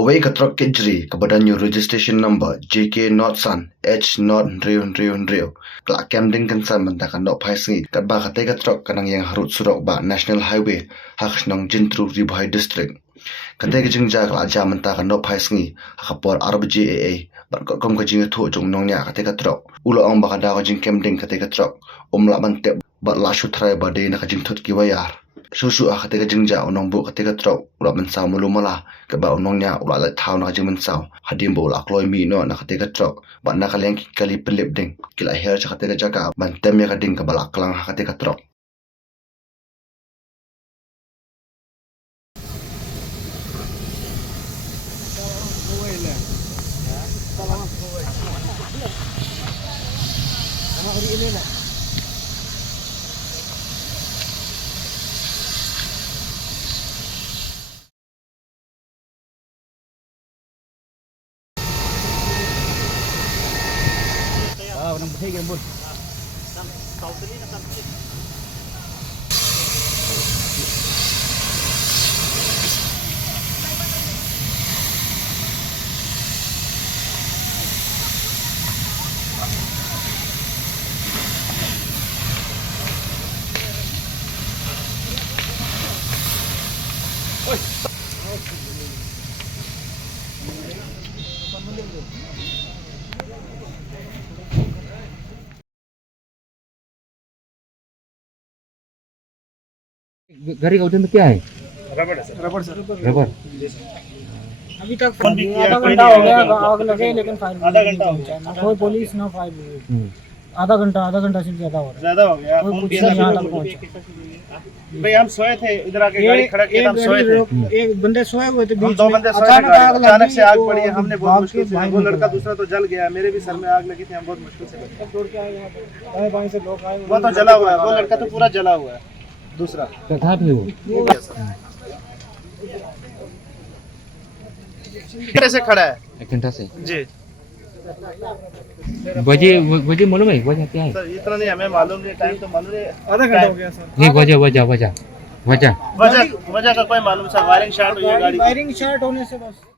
Away ka truck kejri kepada new registration number JK Not San H Not Rio Kelak Camden Kansan mentakan dok paisngi kat ba katega truck kanang yang harut surok ba National Highway hak nang Jintru Ribuhai District. Katega jingja kelak jam mentakan dok paisngi hakapor RBJAA bar kom ka jing thu jong nong nya katega truck. Ulo ang ba kada ka jing Camden katega truck la mantep ba la shutrai ba de na ka jing thut ki wayar. Susu katega jingja onong bu katega truck ulah mensau mulu malah keba onongnya ulah let thau na jing mensau hadim bu ulah kloi mi no na katega truck ba na kaleng kali pelip ding kila her cha katega jaga bantem ya kading ka balak klang katega truck. Nang buhay gan bud. गाड़ी का उधर में क्या है? रबड़ sir. Rubber. अभी तक आधा घंटा हो गया आग लगे लेकिन फायर आधा घंटा हो गया कोई पुलिस ना फायर आधा घंटा से ज्यादा हो गया कोई पुलिस यहाँ तक पहुंचा। भाई हम सोए थे इधर आके गाड़ी खड़ा किया हम सोए थे एक बंदे सोए हुए थे बीच दो में बंदे सोए थे अचानक से आग पड़ी हमने बहुत मुश्किल से वो लड़का दूसरा तो जल गया मेरे भी सर में आग लगी थी हम बहुत मुश्किल से बचे दौड़ के आए यहाँ पे दाएं बाएं से लोग आए वो तो जला हुआ है वो लड़का तो पूरा जला हुआ है दूसरा कहाँ थे वो? कैसे खड़ा है एक घंटा से। जी वजह मालूम है? वजह क्या है? सर इतना नहीं हमें मालूम नहीं टाइम तो मालूम नहीं आधा घंटा हो गया सर। नहीं वजह वजह का कोई मालूम सर वायरिंग शॉर्ट हुई है गाड़ी की। वायरिंग शॉर्ट होने से बस